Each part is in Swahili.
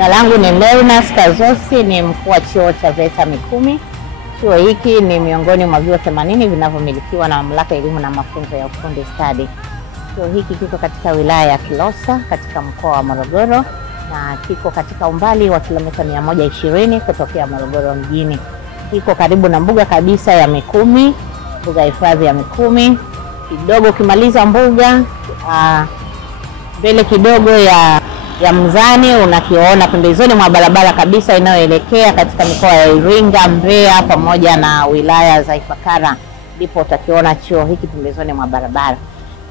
Jina langu ni Leonas Kazosi, ni mkuu wa chuo cha VETA Mikumi. Chuo hiki ni miongoni mwa vyuo 80 vinavyomilikiwa na Mamlaka ya Elimu na Mafunzo ya Ufundi Stadi. Chuo hiki kiko katika wilaya ya Kilosa katika mkoa wa Morogoro na kiko katika umbali wa kilomita 120 kutokea Morogoro mjini. Kiko karibu na mbuga kabisa ya Mikumi, mbuga hifadhi ya Mikumi. Kidogo kimaliza mbuga, mbele kidogo ya Mzani unakiona pembezoni mwa barabara kabisa inayoelekea katika mikoa ya Iringa, Mbeya pamoja na wilaya za Ifakara, ndipo utakiona chuo hiki pembezoni mwa barabara.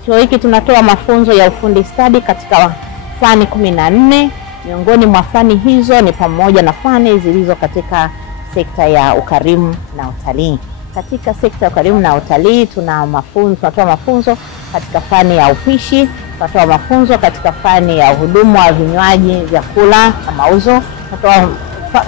Chuo hiki tunatoa mafunzo ya ufundi stadi katika fani 14. Miongoni mwa fani hizo ni pamoja na fani zilizo katika sekta ya ukarimu na utalii. Katika sekta ya ukarimu na utalii tunatoa mafunzo katika fani ya upishi, tunatoa mafunzo katika fani ya uhudumu wa vinywaji, vyakula na mauzo, tunatoa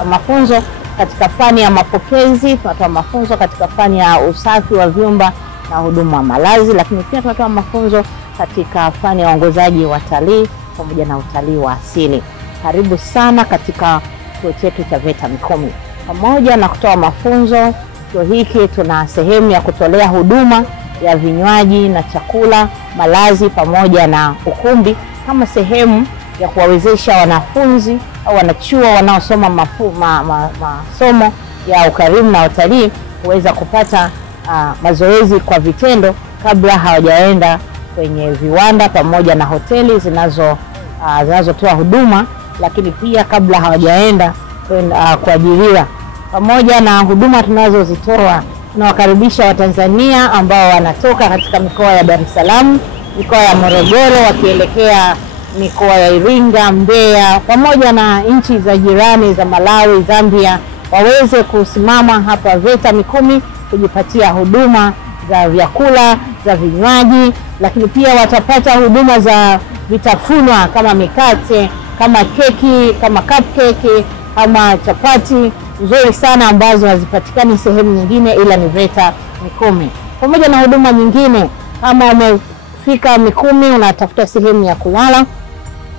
mafunzo katika fani ya mapokezi, tunatoa mafunzo katika fani ya usafi wa vyumba na huduma wa malazi, lakini pia tunatoa mafunzo katika fani ya uongozaji wa watalii pamoja na utalii wa asili. Karibu sana katika chuo chetu cha VETA Mikumi. Pamoja na kutoa mafunzo, chuo hiki tuna sehemu ya kutolea huduma ya vinywaji na chakula, malazi pamoja na ukumbi kama sehemu ya kuwawezesha wanafunzi au wanachuo wanaosoma masomo ya ukarimu na utalii kuweza kupata mazoezi kwa vitendo kabla hawajaenda kwenye viwanda pamoja na hoteli zinazotoa huduma, lakini pia kabla hawajaenda kuajiriwa. Pamoja na huduma tunazozitoa, tunawakaribisha Watanzania ambao wanatoka katika mikoa ya Dar es Salaam, mikoa ya Morogoro wakielekea mikoa ya Iringa, Mbeya pamoja na nchi za jirani za Malawi, Zambia, waweze kusimama hapa VETA Mikumi kujipatia huduma za vyakula, za vinywaji, lakini pia watapata huduma za vitafunwa kama mikate, kama keki, kama cupcake, kama chapati nzuri sana ambazo hazipatikani sehemu nyingine ila ni VETA Mikumi. Pamoja na huduma nyingine, kama umefika Mikumi unatafuta sehemu ya kulala,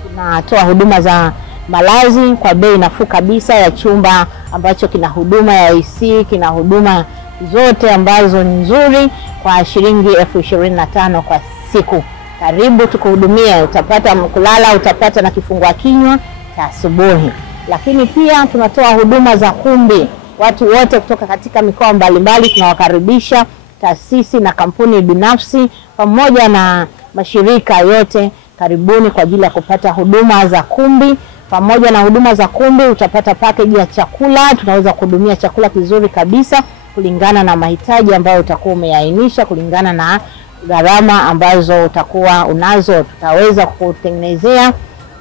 tunatoa huduma za malazi kwa bei nafuu kabisa ya chumba ambacho kina huduma ya AC, kina huduma zote ambazo ni nzuri kwa shilingi 25,000 kwa siku. Karibu tukuhudumie, utapata kulala, utapata na kifungua kinywa cha asubuhi. Lakini pia tunatoa huduma za kumbi. Watu wote kutoka katika mikoa mbalimbali tunawakaribisha, taasisi na kampuni binafsi pamoja na mashirika yote, karibuni kwa ajili ya kupata huduma za kumbi. Pamoja na huduma za kumbi utapata package ya chakula, tunaweza kuhudumia chakula kizuri kabisa kulingana na mahitaji ambayo utakuwa umeainisha, kulingana na gharama ambazo utakuwa unazo. Tutaweza kutengenezea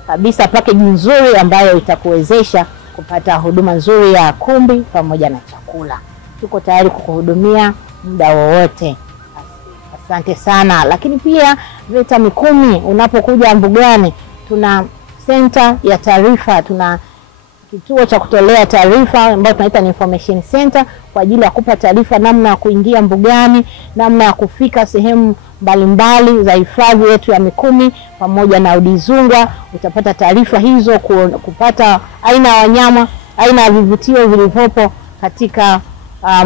kabisa package nzuri ambayo itakuwezesha kupata huduma nzuri ya kumbi pamoja na chakula. Tuko tayari kukuhudumia muda wowote. Asante sana. Lakini pia VETA Mikumi unapokuja mbugani, tuna center ya taarifa, tuna kituo cha kutolea taarifa ambacho tunaita information center kwa ajili ya kupa taarifa namna ya kuingia mbugani, namna ya kufika sehemu mbalimbali za hifadhi yetu ya Mikumi pamoja na Udzungwa. Utapata taarifa hizo, kupata aina ya wanyama, aina ya vivutio vilivyopo katika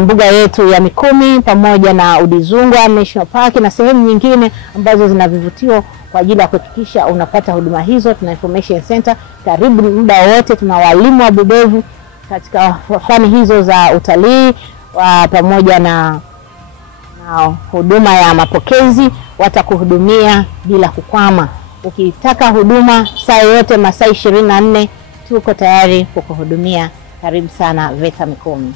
mbuga yetu ya Mikumi pamoja na Udzungwa National Park na sehemu nyingine ambazo zina vivutio kwa ajili ya kuhakikisha unapata huduma hizo. Tuna information center karibu muda wote. Tuna walimu wabobevu katika fani hizo za utalii pamoja na huduma ya mapokezi, watakuhudumia bila kukwama. Ukitaka huduma saa yote masaa 24 tuko tayari kukuhudumia. Karibu sana VETA Mikumi.